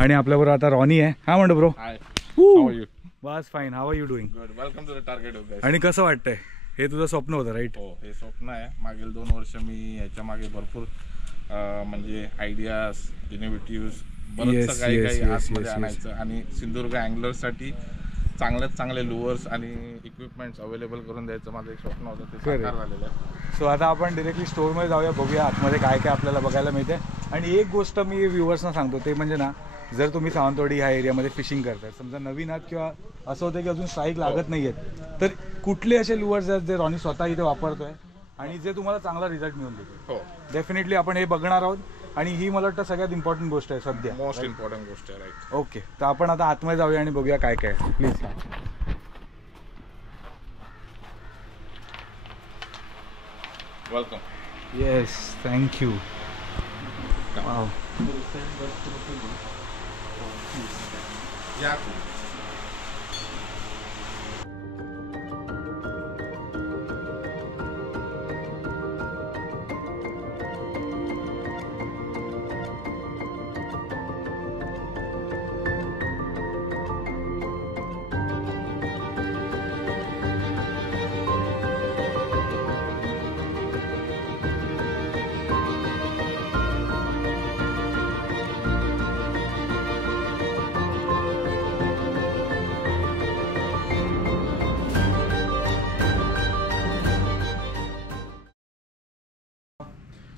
आणि आपल्याबरोबर आता रॉनी आहे. हा म्हणतो bro. Hi, how are you? बस fine. How are you doing? Good. Welcome to the target guys. आणि कसं वाटतंय? हे तुझं स्वप्न होतं राईट? हो, हे स्वप्न आहे. मागील 2 वर्ष मी याच्या मागे भरपूर म्हणजे आयडियाज, इनोव्हेटिव्ह बरंच काही आतमध्ये आणायचं आणि सिंधुदुर्ग अँगलर्ससाठी चांगले लुअर्स आणि इक्विपमेंट्स अवेलेबल करून द्यायचं माझं एक स्वप्न होतं. ते साकार झालेलं आहे. सो आता आपण डिरेक्टली स्टोअरमध्ये जाऊया, बघूया आतमध्ये काय काय आपल्याला बघायला मिळते. आणि एक गोष्ट मी व्ह्युअर्सना सांगतो ते म्हणजे ना, जर तुम्ही सावंतवाडी ह्या एरियामध्ये फिशिंग करताय, समजा नवीन आहात किंवा असं होतं की अजून स्ट्राईक लागत नाही आहेत, तर कुठले असे लुअर्स आहेत जे रॉनी स्वतः इथे वापरतोय आणि जे तुम्हाला चांगला रिझल्ट मिळून देतो? हो, डेफिनेटली आपण हे बघणार आहोत. आणि ही मला वाटतं सगळ्यात इम्पॉर्टंट गोष्ट आहे सध्या, मोस्ट इम्पॉर्टंट गोष्ट आहे. राईट. ओके, तर आपण आता आतमध्ये जाऊया आणि बघूया काय काय. Please. Welcome. Yes, thank you. Wow. या.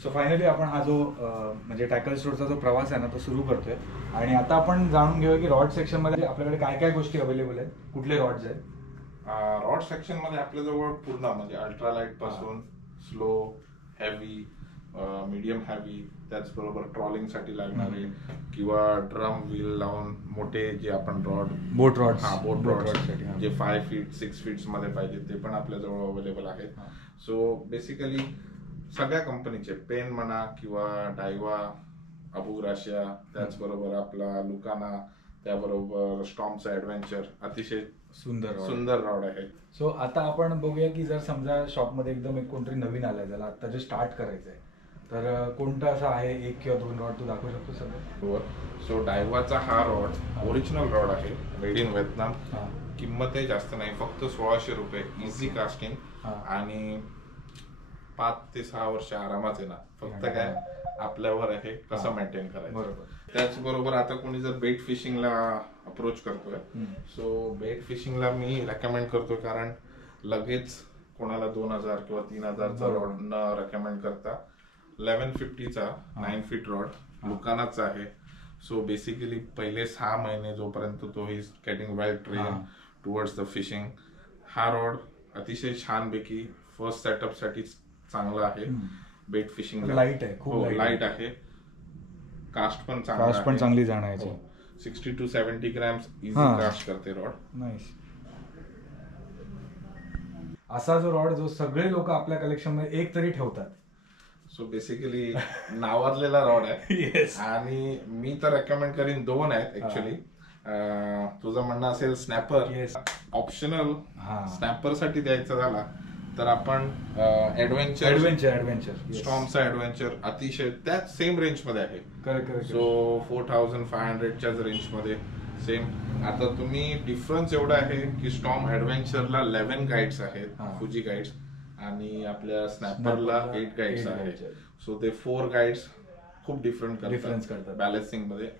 सो फायनली आपण हा जो म्हणजे टॅकल स्टोअरचा जो प्रवास आहे ना, तो सुरू करतोय. आणि आता आपण जाणून घेऊया की रॉड सेक्शनमध्ये आपल्याकडे काय काय गोष्टी अवेलेबल आहेत, कुठले रॉड्स आहेत. रॉड सेक्शन मध्ये आपल्याजवळ पूर्ण म्हणजे अल्ट्रालाइट पासून स्लो, हेवी, मीडियम हेवी, त्याचबरोबर ट्रॉलिंग साठी लागणारे किंवा ड्रम व्हील लावून मोठे जे आपण रॉड, बोट रॉड्स, बोट रॉड जे 5 फीट 6 फीट्स मध्ये पाहिजे ते पण आपल्याजवळ अवेलेबल आहेत. सो बेसिकली सगळ्या कंपनीचे पेन म्हणा किंवा डायवा, अबू ग्राशिया, त्याचबरोबर आपला लुकाना, त्याबरोबर स्टॉर्मचा ॲडव्हेंचर अतिशय सुंदर रॉड आहे. सो आता आपण बघूया की जर समजा शॉपमध्ये एकदम एक कोणतरी नवीन आलाय, ज्याला आता जे स्टार्ट करायचं आहे, तर कोणतं असं आहे 1 किंवा 2 रॉड तू दाखवू शकतो सगळं? सो डायवाचा हा रॉड ओरिजिनल रॉड आहे, मेड इन व्हिएतनाम. किंमत आहे जास्त नाही, फक्त 1600 रुपये, इझी कास्टिंग आणि 5 ते 6 वर्ष आरामात येणार. फक्त काय आपल्यावर आहे कसं मेंटेन करायचं. बरोबर. त्याचबरोबर आता कोणी जर बेट फिशिंगला अप्रोच करतोय, सो बेट फिशिंगला मी रेकमेंड करतोय, कारण लगेच कोणाला 2000 किंवा 3000चा रॉड न रेकमेंड करता 1150चा 9 फीट रॉड लुकानाचा आहे. सो बेसिकली पहिले 6 महिने जोपर्यंत तो is getting well train towards the fishing, हा रॉड अतिशय छानपैकी फर्स्ट सेटअप साठी चांगला आहे. बेट फिशिंग लाईट आहे, खूप लाईट आहे. कास्ट पण चांगली जाण्याची. 60 to 70 ग्रॅम्स इझी कास्ट करते रॉड. नाईस. असा जो रॉड जो सगळे लोक आपल्या कलेक्शन मध्ये एक तरी ठेवतात. सो बेसिकली नावाजलेला रॉड आहे. आणि मी तर रेकमेंड करीन 2 आहेत ऍक्च्युली. तुझं म्हणणं असेल स्नॅपर, ऑप्शनल स्नॅपर साठी द्यायचा झाला तर आपण ॲडव्हेंचर स्टॉर्मचा ॲडव्हेंचर अतिशय त्याच सेम रेंज मध्ये आहे. सो 4500च्याच रेंज मध्ये सेम. आता तुम्ही डिफरन्स एवढा आहे की स्टॉर्म ॲडव्हेंचरला 11 गाईड्स आहेत, फुजी गाईड्स, आणि आपल्या स्नॅपरला 8 गाईड्स आहेत. सो ते 4 गाईड्स खूप डिफरन्स करतात बॅलन्सिंग मध्ये.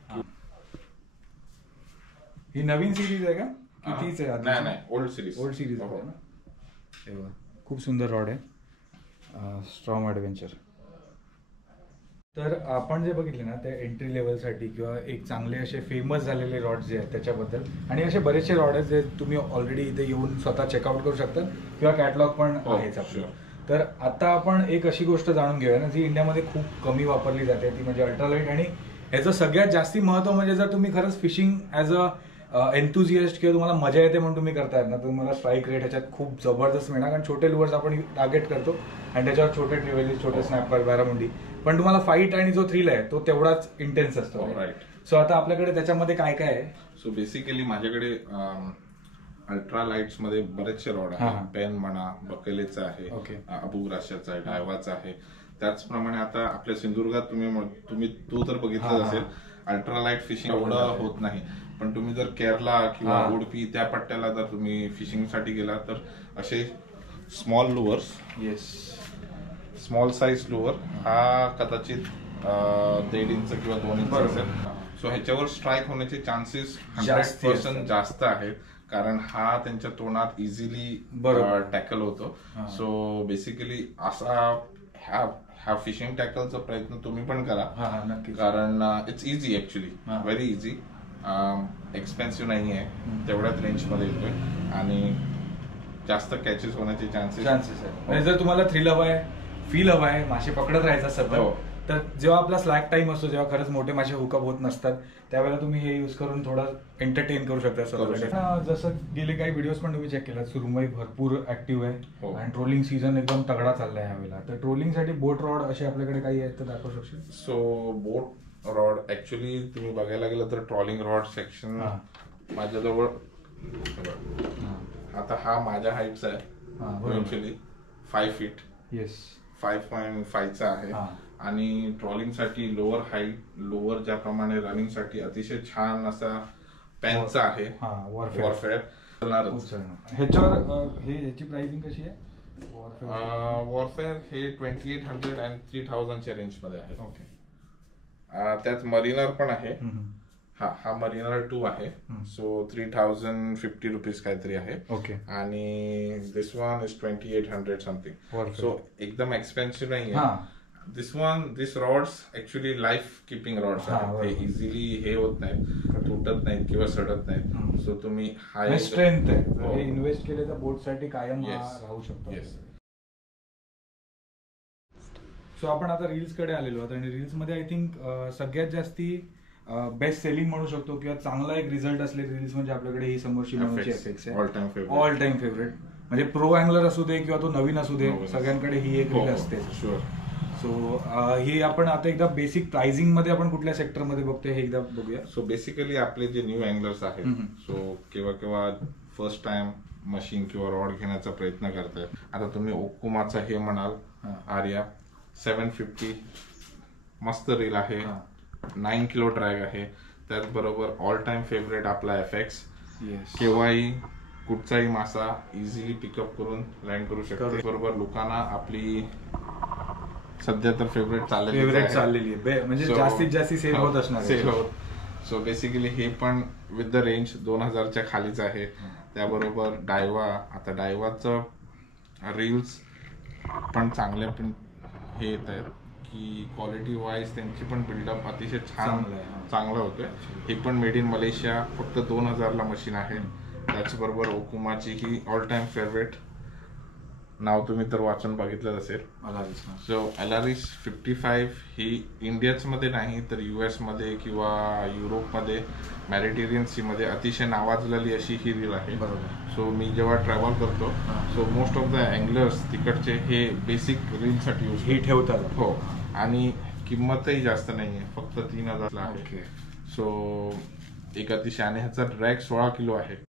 ही नवीन सिरीज आहे का? कितीच आहे? नाही, ओल्ड सिरीज आहे ना. खूप सुंदर रॉड आहे, स्ट्रॉंग ॲडव्हेंचर. तर आपण जे बघितले ना ते एंट्री लेवलसाठी किंवा एक चांगले असे फेमस झालेले रॉड जे आहेत त्याच्याबद्दल, आणि असे बरेचसे रॉड आहेत जे तुम्ही ऑलरेडी इथे येऊन स्वतः चेकआउट करू शकता किंवा कॅटलॉग पण आहेच आपलं. तर आता आपण एक अशी गोष्ट जाणून घेऊया ना, जी इंडियामध्ये खूप कमी वापरली जाते, ती म्हणजे अल्ट्रालाइट. आणि ह्याचं सगळ्यात जास्ती महत्त्व म्हणजे जर तुम्ही खरंच फिशिंग ॲज अ एन्थुझिएस्ट किंवा तुम्हाला मजा येते म्हणून तुम्ही करतायत ना, तर तुम्हाला स्ट्राईक रेट ह्याच्यात खूप जबरदस्त मिळणार. कारण छोटे लुअर्स आपण टार्गेट करतो आणि त्याच्यावर छोटे ट्रिवेली, छोटे स्नॅपर, बॅरामुंडी, पण तुम्हाला फाईट आणि जो थ्रिल आहे तो तेवढाच इंटेन्स असतो. राईट. सो आता आपल्याकडे त्याच्यामध्ये काय काय आहे? सो बेसिकली माझ्याकडे अल्ट्रा लाईट्स मध्ये बरेचसे रॉड आहेत. पेन म्हणा, बकेलेचा आहे, अबू ग्राशियाचा आहे, डायवाचा आहे. त्याचप्रमाणे आता आपल्या सिंधुदुर्गात तू तर बघितलं असेल, अल्ट्रालाइट फिशिंग एवढं होत नाही. पण तुम्ही जर केरला किंवा उडपी त्या पट्ट्याला जर तुम्ही फिशिंगसाठी गेला तर असे स्मॉल लुअर्स, स्मॉल साईज लुअर हा कदाचित 1.5 इंच किंवा 2 इंच असेल. सो ह्याच्यावर स्ट्राईक होण्याचे चान्सेस 100% जास्त आहेत, कारण हा त्यांच्या तोंडात इझिली टॅकल होतो. सो बेसिकली असा ह्या फिशिंग टॅकलचा प्रयत्न तुम्ही पण करा, कारण it's easy, actually very easy, expensive नाही आहे, तेवढ्याच रेंज मध्ये येतोय आणि जास्त कॅचेस होण्याचे चान्सेस आहेत. जर तुम्हाला थ्रिल हवाय, फील हवाय, मासे पकडत राहायचा सतत, तर जेव्हा आपला स्लॅक टाइम असतो, जेव्हा खरंच मोठे मासे हुकअप होत नसतात, त्यावेळेला तुम्ही हे यूज करून थोडा एंटरटेन करू शकता. जसं गेले काही व्हिडिओज पण तुम्ही चेक केला, सुरमई भरपूर ऍक्टिव्ह आहे आणि ट्रोलिंग सीझन एकदम तगडा चाललाय ह्यावेळेला. तर ट्रोलिंग साठी बोट रॉड असे आपल्याकडे काही आहेत तर दाखवू शकशील? सो बोट रॉड ऍक्च्युली तुम्ही बघायला गेलं तर ट्रॉलिंग रॉड सेक्शन माझ्याजवळ, आता हा माझ्या हाईटचा आहे, ऍक्च्युली 5 फीट, 5.5चा आहे. आणि ट्रॉलिंग साठी लोअर हाईट, लोअर ज्याप्रमाणे रनिंग साठी अतिशय छान असा पेनचा आहे, वॉरफेअर. ह्याच्यावर ह्याची प्राइसिंग कशी आहे? वॉरफेअर हे 2800 आणि 3000 च्या रेंज मध्ये आहे. त्यात मरीनर पण आहे. हा मरीनर 2 आहे. सो 3050 रुपीज काहीतरी आहे. आणि this one is 2800 something. So एकदम एक्सपेन्सिव्ह नाही आहे. This rods actually life keeping rods आहेत. हे इझिली हे होत नाहीत, तुटत नाहीत किंवा सडत नाहीत. सो तुम्ही हाय स्ट्रेंथ आहे, इन्व्हेस्ट केले तर बोट साठी कायम राहू शकतो. सो आपण आता रील्स कडे आलेलो आहोत आणि रील्स मध्ये आय थिंक सगळ्यात जास्ती बेस्ट सेलिंग म्हणू शकतो किंवा चांगला एक रिझल्ट असले रील्स म्हणजे आपल्याकडे ही समोरची FX आहे. All time favourite. म्हणजे प्रो अँगलर असू दे किंवा तो नवीन असू दे, सगळ्यांकडे ही एक रील असते. सो हे आपण आता एकदा बेसिक प्राइसिंग मध्ये आपण कुठल्या सेक्टर मध्ये बघतोय हे एकदा बघूया. सो बेसिकली आपले जे न्यू अँगलर्स आहेत, सो केव्हा फर्स्ट टाइम मशीन किंवा रॉड घेण्याचा प्रयत्न करताय. आता तुम्ही ओकुमाचा हे म्हणाल, आर्या 750 मस्त रील आहे, 9 किलो ड्रॅग आहे. त्याचबरोबर ऑल टाइम फेवरेट आपला FX. केव्हाही कुठचाही मासा इझिली पिकअप करून लँड करू शकतो. बरोबर लुकाना आपली सध्या तर फेवरेट चाललेली आहे, म्हणजे जास्तीत जास्त सेल होत असणार. सो बेसिकली हे पण विथ द रेंज 2000 च्या खालीच आहे. त्याबरोबर डायवा, आता डायवाचं रील्स पण चांगले पण हे येत आहेत की क्वालिटी वाईज त्यांची पण बिल्डअप अतिशय चांगलं होतं. हे पण मेड इन मलेशिया, फक्त 2000 ला मशीन आहे. त्याचबरोबर ओकुमाची ही ऑल टाइम फेवरेट, नाव तुम्ही तर वाचून बघितलं असेल, सो एलारिस 55. ही इंडियाच मध्ये नाही तर US मध्ये किंवा युरोपमध्ये मॅरिटेरियन सी मध्ये अतिशय नावाजलेली अशी ही रील आहे. सो मी जेव्हा ट्रॅव्हल करतो, सो मोस्ट ऑफ द अँगलर्स तिकडचे हे बेसिक रील साठी यूज ठेवतात. हो, आणि किंमतही जास्त नाहीये, फक्त 3000 ला आहे. सो एक अतिशय, आणि ह्याचा ड्रॅग 16 किलो आहे.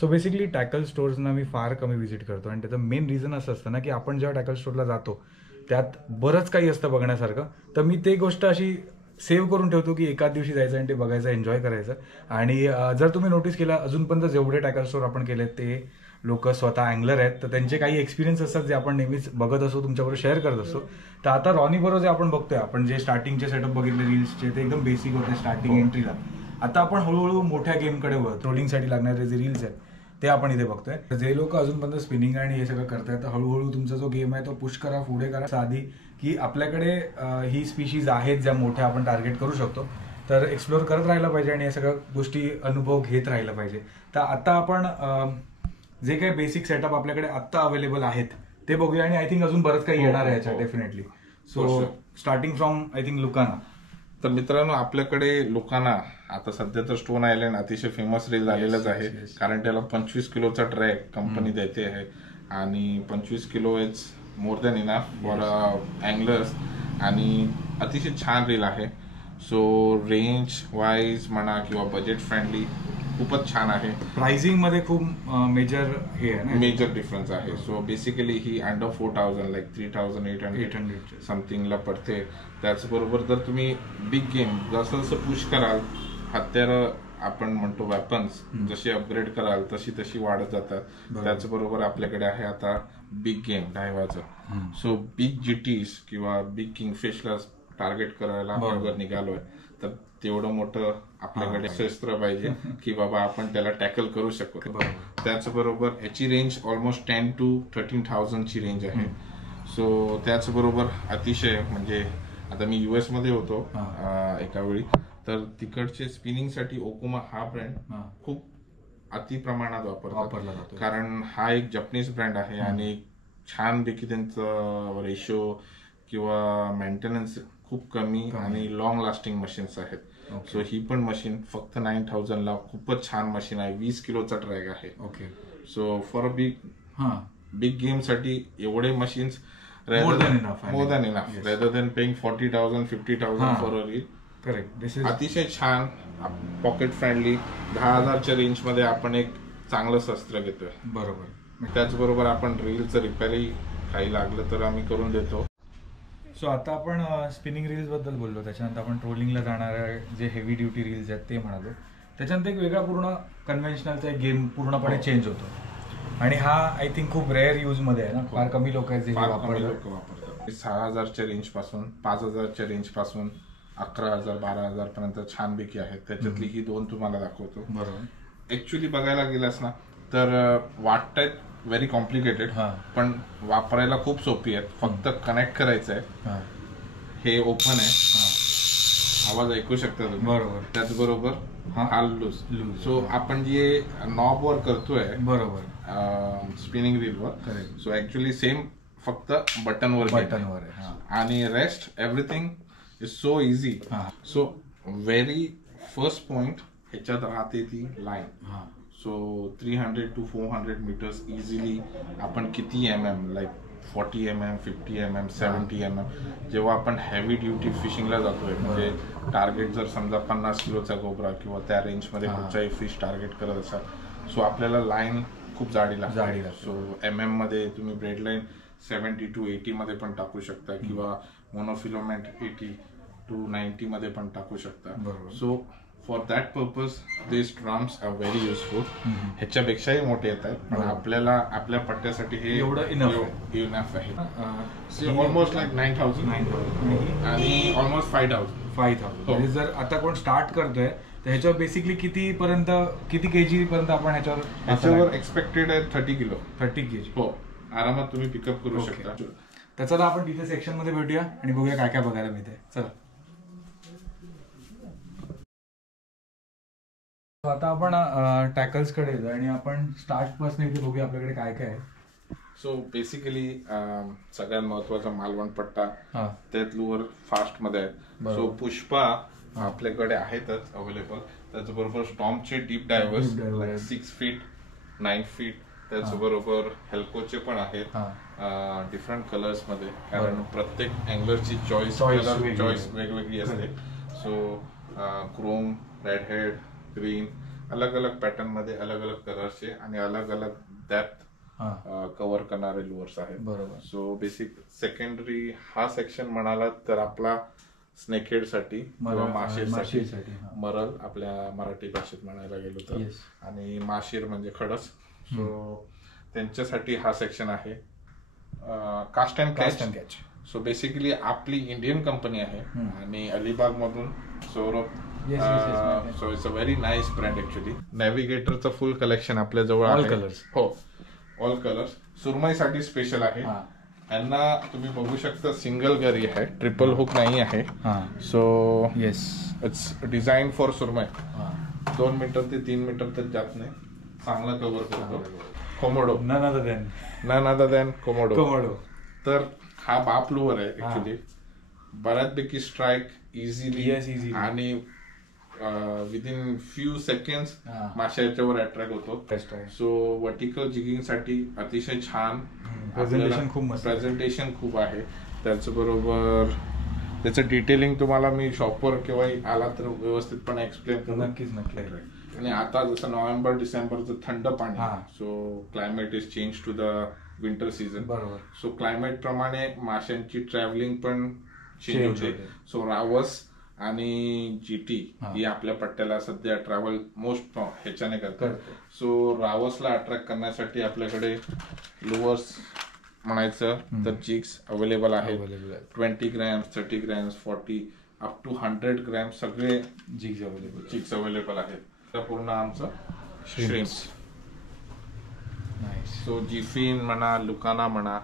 सो बेसिकली टॅकल स्टोर्सना मी फार कमी व्हिजिट करतो आणि त्याचं मेन रिझन असं असतं ना की आपण जेव्हा टॅकल स्टोरला जातो त्यात बरंच काही असतं बघण्यासारखं. तर मी ते गोष्ट अशी सेव्ह करून ठेवतो की एकाच दिवशी जायचं आणि ते बघायचं, एन्जॉय करायचं. आणि जर तुम्ही नोटीस केला, अजूनपर्यंत जेवढे टॅकल स्टोर आपण केलेत ते लोक स्वतः अँगलर आहेत, तर त्यांचे काही एक्सपिरियन्स असतात जे आपण नेहमीच बघत असतो, तुमच्याबरोबर शेअर करत असतो. तर आता रॉनी बरोबर जे आपण बघतोय, आपण जे स्टार्टिंगचे सेटअप बघितले रील्सचे ते एकदम बेसिक होते स्टार्टिंग एंट्रीला. आता आपण हळूहळू मोठ्या गेमकडे वळतो. ट्रोलिंगसाठी लागणारे जे रील्स आहेत ते आपण इथे बघतोय. जे लोक अजूनपर्यंत स्पिनिंग आणि हे सगळं करतायत, हळूहळू तुमचा जो गेम आहे तो पुश करा, पुढे करा. आधी की आपल्याकडे ही स्पीशीज आहेत ज्या मोठ्या आपण टार्गेट करू शकतो, तर एक्सप्लोर करत राहिलं पाहिजे आणि या सगळ्या गोष्टी अनुभव घेत राहिलं पाहिजे. तर आता आपण जे काही बेसिक सेटअप आपल्याकडे आता अवेलेबल आहेत ते बघूया आणि आय थिंक अजून बरंच काही येणार आहे याच्यात definitely. So starting from I think Lucana. तर मित्रांनो, आपल्याकडे लुकाना आता सध्या तर स्टोन आयलंड अतिशय फेमस रील झालेलंच आहे, कारण त्याला 25 किलोचा ट्रॅक कंपनी देते आहे आणि 25 kilo is more than enough for anglers आणि अतिशय छान रील आहे. सो रेंज वाईज म्हणा किंवा बजेट फ्रेंडली खूपच छान आहे. प्राइसिंग मध्ये खूप मेजर हे आहे ना, मेजर डिफरन्स आहे. सो बेसिकली ही अंडर 4000 लाईक 3800 समथिंगला पडते. त्याचबरोबर जर तुम्ही बिग गेम जसं जसं पुश कराल, हत्यारं आपण म्हणतो वेपन्स जशी अपग्रेड कराल तशी तशी वाढत जातात. त्याचबरोबर आपल्याकडे आहे आता बिग गेम डायवाचं. सो बिग जीटीज किंवा बिग किंगफिशला टार्गेट करायला आपण जर निघालोय तर तेवढं मोठं आपल्याकडे शस्त्र पाहिजे की बाबा आपण त्याला टॅकल करू शकतो. त्याचबरोबर याची रेंज ऑलमोस्ट 10 to 13,000 ची रेंज आहे. सो त्याचबरोबर अतिशय म्हणजे आता मी US मध्ये होतो एका वेळी, तर तिकडचे स्पिनिंग साठी ओकुमा हा ब्रँड खूप अति प्रमाणात वापरला जातो. कारण हा एक जपनीज ब्रँड आहे आणि छानपैकी त्यांचं रेशो किंवा मेंटेनन्स खूप कमी आणि लॉंग लास्टिंग मशीन्स आहेत. सो ही पण मशीन फक्त 9,000 ला खूपच छान मशीन आहे. 20 किलोचा ट्रॅक आहे. सो फॉर बिग गेम साठी एवढे machines more than enough rather than paying 40,000 50,000 for a reel. Correct. अतिशय छान पॉकेट फ्रेंडली 10,000 च्या रेंज मध्ये आपण एक चांगलं शस्त्र घेतोय. बरोबर. त्याचबरोबर आपण रीलचं रिपेअरही काही लागलं तर आम्ही करून देतो. सो आता आपण स्पिनिंग रील्स बद्दल बोललो, त्याच्यानंतर आपण ट्रोलिंगला जाणारे जे हेवी ड्युटी रील्स आहेत ते म्हणालो. त्याच्यानंतर एक वेगळा पूर्ण कन्व्हेन्शनलचा एक गेम पूर्णपणे चेंज होतो आणि हा आय थिंक खूप रेअर यूज मध्ये आहे ना, फार कमी लोक आहेत जे वापरतात. 6,000च्या रेंज पासून 5,000च्या रेंज पासून 11,000 12,000 पर्यंत छानपैकी आहेत. त्याच्यातली ही दोन तुम्हाला दाखवतो. बरोबर. ऍक्च्युली बघायला गेलास ना तर वाटतायत व्हेरी कॉम्प्लिकेटेड, पण वापरायला खूप सोपी आहेत. फक्त कनेक्ट करायचं आहे. हे ओपन आहे, आवाज ऐकू शकता तुम्ही. बरोबर. त्याचबरोबर हा लूज. सो आपण जे नॉब वर करतोय बरोबर स्पिनिंग रील वर, सो ऍक्च्युली सेम फक्त बटनवर आहे आणि rest everything is so easy. So very first point ह्याच्यात राहते ती line. So 300 to 400 metres easily आपण किती लाईक 40 mm 50 mm 70 mm जेव्हा आपण हेवी ड्युटी फिशिंगला जातोय, म्हणजे टार्गेट जर समजा 50 किलोचा गोबरा किंवा त्या रेंजमध्ये कुठचाही फिश टार्गेट करत असाल, सो आपल्याला लाईन खूप जाडी लागते. सो MM मध्ये तुम्ही ब्रेड लाईन 70 to 80 मध्ये पण टाकू शकता किंवा मोनोफिलोमेंट 80 to 90 मध्ये पण टाकू शकता. So for that purpose this drums are very useful. ह्याच्यापेक्षाही मोठे येत आहेत, पण आपल्याला आपल्या पट्ट्यासाठी हे एवढं इनफ आहे. ऑलमोस्ट लाईक 9,000 आणि ऑलमोस्ट 5,000. जर आता कोण स्टार्ट करतोय तर ह्याच्यावर बेसिकली किती केजी पर्यंत आपण ह्याच्यावर एक्सपेक्टेड आहे 30 किलो. 30 kg. हो, आरामात तुम्ही पिकअप करू शकता. तर चला आपण तिथे सेक्शन मध्ये भेटूया आणि बघूया काय काय बघायला मिळते. चला आता आपण टॅकल्स कडे येतो आणि आपण स्टार्ट पासून इथे बघूया आपल्याकडे काय काय आहे. सो बेसिकली सगळ्यात महत्वाचा मालवण पट्टा त्यात लुअर फास्ट मध्ये आहे. सो पुष्पा आपल्याकडे आहेतच अवेलेबल. त्याचबरोबर स्टॉर्मचे डीप डायव्हर्स 6 feet 9 feet. त्याचबरोबर हेल्कोचे पण आहेत डिफरंट कलर्स मध्ये, कारण प्रत्येक अँगलरची चॉईस वेगवेगळी असते. So Chrome, red head, green, अलग अलग पॅटर्न मध्ये अलग अलग कलर्सचे आणि अलग अलग डेप्थ कव्हर करणारे लुअर्स आहेत. बरोबर. सो बेसिक सेकंडरी हा सेक्शन म्हणाला तर आपला स्नेकहेड साठी किंवा माशीरसाठी, मरल आपल्या मराठी भाषेत म्हणायला गेलो तर, आणि माशीर म्हणजे खडस. सो त्यांच्यासाठी हा सेक्शन आहे. Cast and catch. So basically आपली इंडियन कंपनी आहे आणि अलिबाग मधून Saurabh. So it's a very nice brand actually. नॅव्हिगेटरचं फुल कलेक्शन आपल्या जवळ आहे. हो, ऑल कलर्स. सुरमईसाठी स्पेशल आहे. यांना तुम्ही बघू शकता सिंगल गरी आहे, ट्रिपल हुक नाही आहे. So yes, it's design for सुरमई. 2 मीटर ते 3 मीटर तर जात नाही, चांगला कव्हर करतो. Komodo, none other than Komodo. तर हा बाप लुअर आहे ऍक्च्युली. बऱ्याचपैकी स्ट्राईक इझिली आणि विदिन फ्यू सेकंड्स माशा याच्यावर अट्रॅक्ट होतो. सो वर्टिकल जिगिंग साठी अतिशय छान. प्रेझेंटेशन खूप आहे. त्याचबरोबर त्याचं डिटेलिंग तुम्हाला मी शॉपवर केव्हाही आला तर व्यवस्थितपणे एक्सप्लेन करू. नक्कीच. आणि आता जसं नोव्हेंबर डिसेंबरचं थंड पाणी, so climate is change to the winter season. बरोबर. सो क्लायमेट प्रमाणे माशांची ट्रॅव्हलिंग पण चेंज होते. सो रावस आणि जीटी ही आपल्या पट्ट्याला सध्या ट्रॅव्हल मोस्ट ह्याच्याने करतात. सो रावसला अट्रॅक्ट करण्यासाठी आपल्याकडे लुअर्स म्हणायचं तर जिग्स अवेलेबल आहेत. 20 grams, 30 grams, 40 up to 100 grams सगळे जिग्स अवेलेबल आहेत. तर पूर्ण आमचं श्रिम्प्स. सो जिफिन म्हणा, लुकाना म्हणा.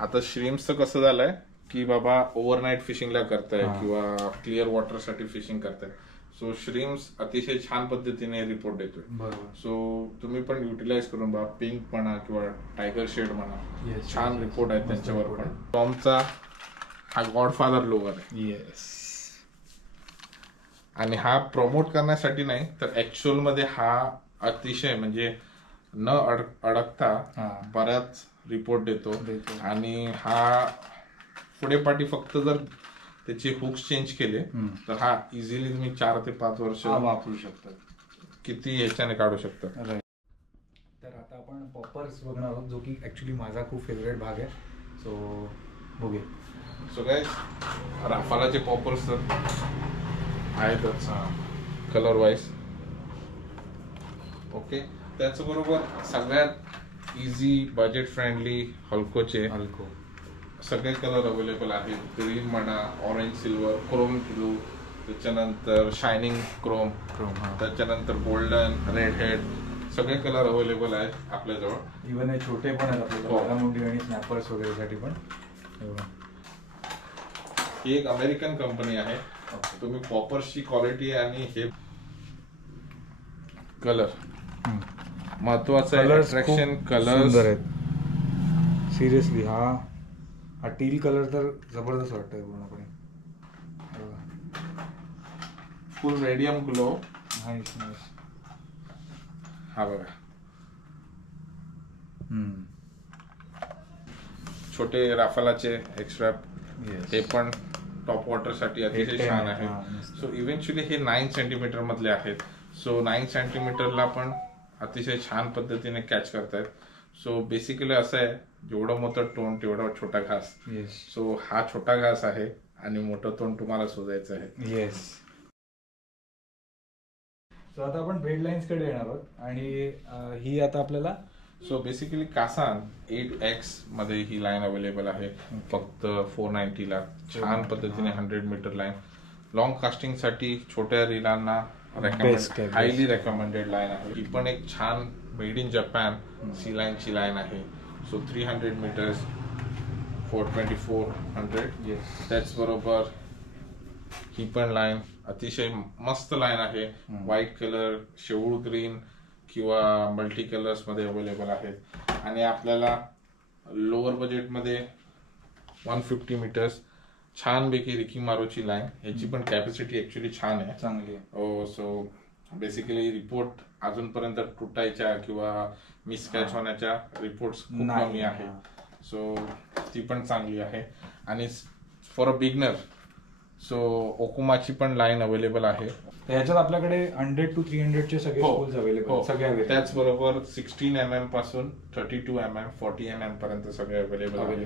आता श्रिम्प्सचं कसं झालंय की बाबा ओव्हरनाईट फिशिंगला करताय किंवा क्लिअर वॉटर साठी फिशिंग करताय. सो श्रिम्प्स अतिशय छान पद्धतीने रिपोर्ट देतोय. सो तुम्ही पण युटिलाइज करून बघा. पिंक म्हणा किंवा टायगर शेड म्हणा, छान रिपोर्ट आहेत त्यांच्यावर पण. टॉमचा हा गॉडफादर लोअर आहे. आणि हा प्रमोट करण्यासाठी नाही तर ऍक्च्युअल मध्ये हा अतिशय म्हणजे न अडकता बऱ्याच रिपोर्ट देतो. आणि हा पुढे पाठी फक्त जर त्याचे हुक्स चेंज केले तर हा इझिली तुम्ही 4 ते 5 वर्ष वापरू शकता, किती ह्याच्याने काढू शकता. तर आता आपण पॉपर्स बघणार आहोत, जो की ऍक्च्युली माझा खूप फेवरेट भाग आहे. सो बघूया. सो गाइस, राफालाचे पॉपर्स तर आहेतच कलर वाईज. ओके. त्याचबरोबर सगळ्यात इझी बजेट फ्रेंडली हल्को सगळे कलर अवेलेबल आहेत. ग्रीन म्हणा, ऑरेंज सिल्वर, क्रोम ब्लू, त्याच्यानंतर शायनिंग क्रोम, त्याच्यानंतर गोल्डन, रेड हेड, सगळे कलर अवेलेबल आहेत आपल्याजवळ. इव्हन हे छोटे पण आहेत आपल्याकडे, बारामुंडी आणि स्नॅपर्स वगैरे साठी पण. ही एक अमेरिकन कंपनी आहे. तुम्ही पॉपर्सची क्वालिटी आणि हे कलर महत्वाचं आहे. अट्रॅक्शन कलर आहेत सिरियसली. हा टील कलर तर जबरदस्त वाटतोय पूर्णपणे. फुल रेडियम ग्लो. हा बघा, छोटे राफालाचे एक्स्ट्रा हे पण टॉप वॉटर साठी अतिशय छान आहे. सो इव्हेंच्युअली हे 9 सेंटीमीटर मधले आहेत. सो 9 सेंटीमीटरला पण अतिशय छान पद्धतीने कॅच करतायत. सो बेसिकली असं आहे, जेवढं मोठं तोंड तेवढा छोटा घास. सो हा छोटा घास आहे आणि मोठं तोंड तुम्हाला शोधायचं आहे. येस. सो आता आपण बेड लाईन्स कडे येणार आहोत आणि ही आता आपल्याला सो बेसिकली कासान 8X मध्ये ही लाईन अवेलेबल आहे फक्त 490 ला. छान पद्धतीने 100 मीटर लाईन लॉंग कास्टिंग साठी छोट्या रिलांना हायली रेकमेंडेड लाईन आहे. ही पण एक छान made in Japan sea line ची लाईन आहे. So 300 metres 42400. त्याचबरोबर ही पण लाईन अतिशय मस्त लाईन आहे. व्हाईट कलर, शेवळ ग्रीन किंवा मल्टी कलर्स मध्ये अवेलेबल आहेत. आणि आपल्याला लोअर बजेट मध्ये 150 मीटर्स छानपैकी रिकी मारोची लाईन. ह्याची पण कॅपॅसिटी ऍक्च्युली छान आहे, चांगली आहे. सो बेसिकली रिपोर्ट अजूनपर्यंत तुटायच्या किंवा मिसकॅच होण्याच्या रिपोर्ट्स खूप कमी आहे. सो ती पण चांगली आहे. आणि फॉर अ बिगनर सो ओकुमाची पण लाईन अवेलेबल आहे. ह्याच्यात आपल्याकडे 100 to 300 चे सगळे स्पूल्स अवेलेबल. सगळ्या त्याचबरोबर 16 mm पासून 32 mm 40 mm पर्यंत सगळे अवेलेबल.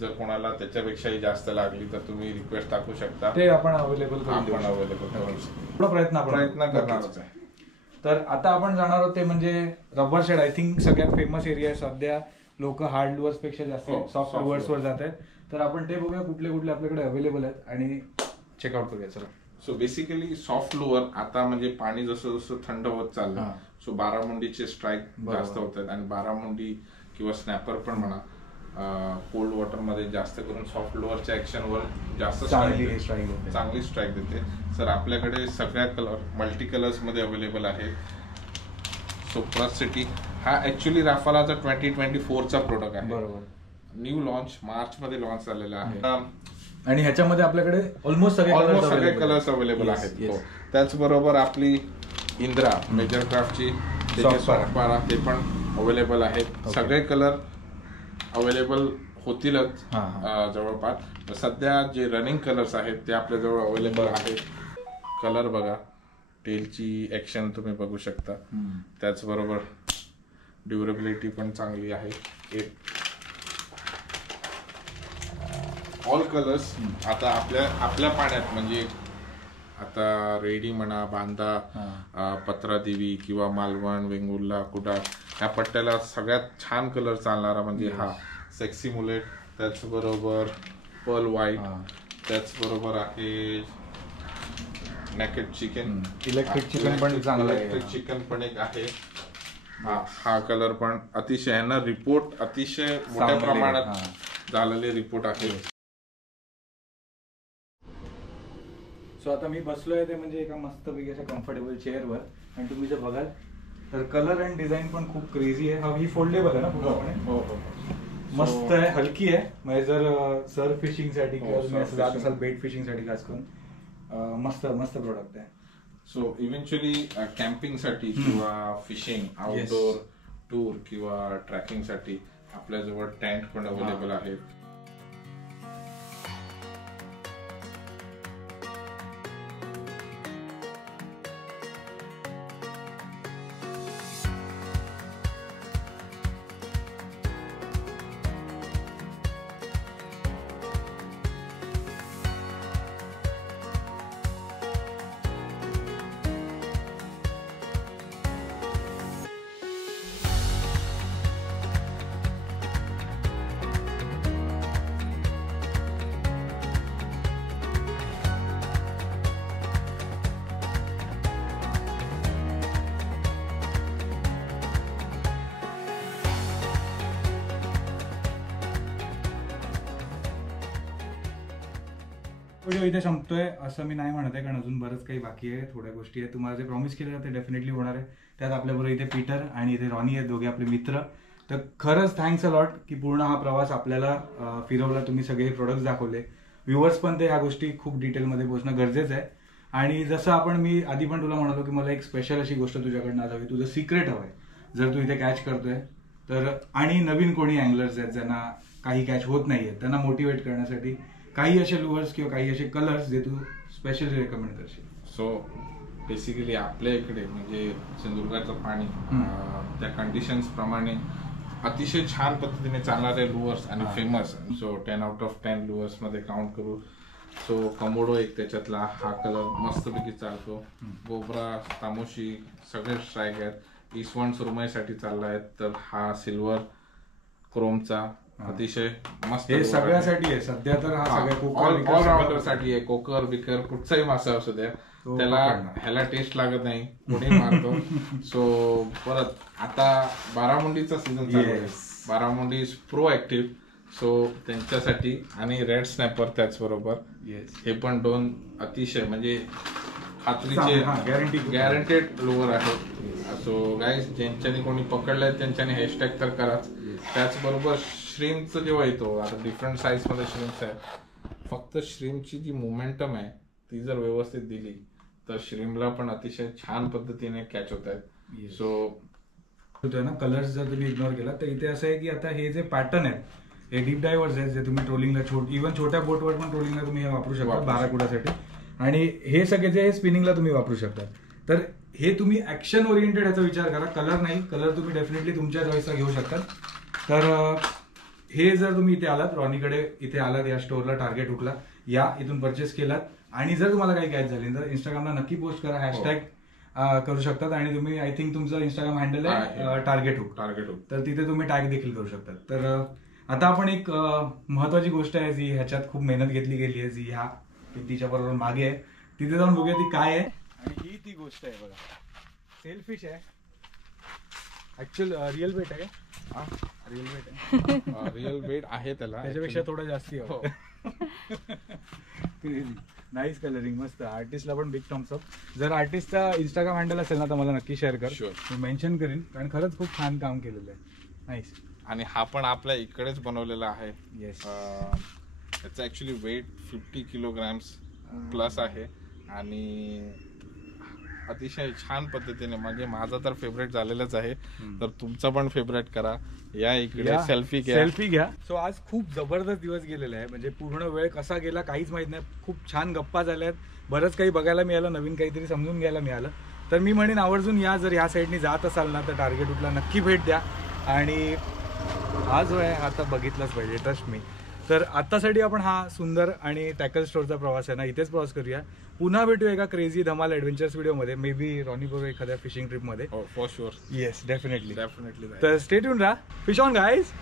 जर कोणाला त्याच्यापेक्षाही जास्त लागली तर तुम्ही रिक्वेस्ट टाकू शकता, ते आपण अवेलेबल करू. प्रयत्न करणारच आहे. तर आता आपण जाणार आहोत ते म्हणजे रबर शेड. आय थिंक सगळ्यात फेमस एरिया आहे सध्या. लोक हार्ड लुअर्स पेक्षा जास्त सॉफ्ट लुअर्स वर जात आहेत. तर आपण ते बघूया कुठले कुठले आपल्याकडे अवेलेबल आहेत आणि चेकआउट करूया. चला. सो बेसिकली सॉफ्ट लुअर आता म्हणजे पाणी जसं जसं थंड होत चाललं, सो बारामुंडीचे स्ट्राईक जास्त होत आहेत. आणि बारामुंडी किंवा स्नॅपर पण म्हणा कोल्ड वॉटर मध्ये जास्त करून सॉफ्ट लुअरच्या ऍक्शन वर जास्त चांगली स्ट्राईक देते. सर आपल्याकडे सगळ्या कलर मल्टी कलर्स मध्ये अवेलेबल आहे. सो प्लस सिटी हा ऍक्च्युअली राफालाचा 2024 प्रोडक्ट आहे. बरोबर. न्यू लॉन्च मार्च मध्ये लॉन्च झालेला आहे. आणि ह्याच्यामध्ये आपल्याकडे ऑलमोस्ट सगळे कलर्स अवेलेबल आहेत. त्याचबरोबर आपली इंद्रा मेजर क्राफ्टची ते पण अवेलेबल आहेत. सगळे कलर अवेलेबल होतीलच जवळपास. सध्या जे रनिंग कलर्स आहेत ते आपल्या जवळ अवेलेबल आहेत. कलर बघा, टेलची ऍक्शन तुम्ही बघू शकता. त्याचबरोबर ड्युरेबिलिटी पण चांगली आहे. ऑल कलर्स आता आपल्या पाण्यात म्हणजे आता रेडी म्हणा, बांदा, पत्रादेवी किंवा मालवण, वेंगुर्ला, कुडाळ ह्या पट्ट्याला सगळ्यात छान कलर चालणारा म्हणजे हा सेक्सी मुलेट. त्याचबरोबर पर्ल व्हाईट, त्याचबरोबर आहे नेकेड चिकन. इलेक्ट्रिक चिकन पण चांगलं आहे. इलेक्ट्रिक चिकन पण एक आहे. हा कलर पण अतिशय आहे ना. रिपोर्ट अतिशय मोठ्या प्रमाणात झालेले रिपोर्ट आहे. सो आता मी बसलोय ते म्हणजे एका मस्तपैकी अशा कम्फर्टेबल चेअरवर आणि तुम्ही जर बघाल तर कलर अँड डिझाईन पण खूप क्रेझी आहे. ही फोल्डेबल आहे ना पूर्णपणे. हो हो. मस्त आहे, हलकी आहे. म्हणजे जर सर्फ फिशिंग साठी किंवा तुम्ही असं जात असाल बेट फिशिंग साठी खास करून मस्त मस्त प्रोडक्ट आहे. सो इव्हेंच्युअली कॅम्पिंग साठी किंवा फिशिंग, आउटडोर टूर किंवा ट्रॅकिंग साठी आपल्याजवळ टेंट पण अवेलेबल आहे. व्हिडिओ इथे संपतोय असं मी नाही म्हणत आहे, कारण अजून बरंच काही बाकी आहे. थोड्या गोष्टी आहेत. तुम्हाला जे प्रॉमिस केलेलं ते डेफिनेटली होणार आहे. त्यात आपल्याबरोबर इथे पीटर आणि इथे रॉनी आहेत, दोघे आपले मित्र. तर खरंच थँक्स अ लॉट की पूर्ण हा प्रवास आपल्याला फिरवला. तुम्ही सगळे प्रोडक्ट्स दाखवले. व्ह्युअर्स पण ते ह्या गोष्टी खूप डिटेलमध्ये पोहोचणं गरजेचं आहे. आणि जसं मी आधी पण तुला म्हणालो की मला एक स्पेशल अशी गोष्ट तुझ्याकडनं आज हवी, तुझं सिक्रेट हवंय जर तू इथे कॅच करतोय तर. आणि नवीन कोणी अँगलर्स आहेत ज्यांना काही कॅच होत नाहीये त्यांना मोटिवेट करण्यासाठी काही असे लुअर्स किंवा काही असे कलर्स जे तू स्पेशली रेकमेंड करशील. सो बेसिकली आपल्या इकडे म्हणजे सिंधुदुर्गाचं पाणी त्या कंडिशन्स प्रमाणे अतिशय छान पद्धतीने चालणारे लुअर्स आणि फेमस. सो 10 आउट ऑफ 10 लुअर्स मध्ये काउंट करू. सो कमोडो एक त्याच्यातला हा कलर मस्तपैकी चालतो. गोब्रा, तामोशी सगळे स्ट्राईक आहेत. इसवण सुरमईसाठी चालला आहे तर हा सिल्वर क्रोमचा अतिशय मस्त. हे सगळ्यासाठी आहे सध्या तर. हा सगळ्या ऑलराऊंडर साठी आहे. कोकर बिकर कुठचाही मासा असू द्या त्याला ह्याला टेस्ट लागत नाही, कोणी मारतो. सो परत आता बारामुंडीचा सीझन चालू आहे. Barramundi is pro active. So त्यांच्यासाठी आणि रेड स्नॅपर त्याचबरोबर हे पण दोन अतिशय म्हणजे खात्रीचे गॅरंटेड लुअर आहेत. सो गाईज ज्यांच्यानी कोणी पकडलंय त्यांच्यानी हॅशटॅग तर कराच. त्याचबरोबर श्रीमचं जेव्हा येतो आता डिफरंट साईज मध्ये श्रीम्स आहेत. फक्त श्रीमची जी मोमेंटम आहे ती जर व्यवस्थित दिली तर श्रीमला पण अतिशय छान पद्धतीने कॅच होत आहेत. सो होतोय ना कलर्स जर तुम्ही इग्नोर केला तर इथे असं आहे की आता हे जे पॅटर्न आहेत हे डीप डायव्हर्स आहेत जे तुम्ही ट्रोलिंगला इव्हन छोट्या बोटवर पण ट्रोलिंगला तुम्ही हे वापरू शकता बाराकुडासाठी. आणि हे सगळे जे स्पिनिंगला तुम्ही वापरू शकता. तर हे तुम्ही ऍक्शन ओरिएंटेड याचा विचार करा. कलर नाही, कलर तुम्ही डेफिनेटली तुमच्या चॉईसचा घेऊ शकता. तर हे जर तुम्ही इथे आलात रॉनीकडे, इथे आलात या स्टोअरला टार्गेट हुकला, या इथून परचेस केलात आणि जर तुम्हाला काही कॅच झाली तर इंस्टाग्रामला नक्की पोस्ट करा, हॅशटॅग करू शकतात. आणि तुम्ही आय थिंक तुमचं इंस्टाग्राम हँडल आहे टार्गेट हुक. तर तिथे तुम्ही टॅग देखील करू शकतात. तर आता आपण एक महत्वाची गोष्ट आहे जी ह्याच्यात खूप मेहनत घेतली गेली आहे, जी ह्या तिच्या बरोबर मागे आहे, तिथे जाऊन बघूया ती काय आहे. आणि ही ती गोष्ट आहे बघा, सेलफिश आहे. ऍक्च्युअल रिअल बेट आहे का? रिअल बेट आहे. रिअल बेट आहे त्याला, त्याच्यापेक्षा थोडं जास्ती आहे. नाईस कलरिंग, मस्त. आर्टिस्टला पण बिग थम्स अप. जर आर्टिस्टचा इंस्टाग्राम हँडल असेल ना तर मला नक्की शेअर कर, मी मेन्शन करीन, कारण खरंच खूप छान काम केलेलं आहे. नाईस. आणि हा पण आपल्या इकडेच बनवलेला आहे. येस. त्याचा ऍक्च्युली वेट 50 किलोग्रॅम्स प्लस आहे आणि अतिशय छान पद्धतीने, म्हणजे माझा तर फेवरेट झालेलाच आहे, तर तुमचा पण फेवरेट करा. या इकडे सेल्फी घ्या. सो आज खूप जबरदस्त दिवस गेलेला आहे, म्हणजे पूर्ण वेळ कसा गेला काहीच माहित नाही. खूप छान गप्पा झाल्यात, बरंच काही बघायला मिळालं, नवीन काहीतरी समजून घ्यायला मिळालं. तर मी म्हणेन आवर्जून या, जर ह्या साईडनी जात असाल ना तर टार्गेट रूटला नक्की भेट द्या. आणि हा जो आहे आता बघितलाच पाहिजे, ट्रस्ट मी. तर आत्तासाठी आपण हा सुंदर आणि टॅकल स्टोअरचा प्रवास आहे ना इथेच प्रवास करूया. पुन्हा भेटूया एका क्रेझी धमाल ॲडव्हेंचर्स व्हिडिओमध्ये, मे बी रॉनी बरोबर एखाद्या फिशिंग ट्रिपमध्ये. For sure. Yes, definitely. Definitely. तर स्टे ट्यून राहा. Fish on guys.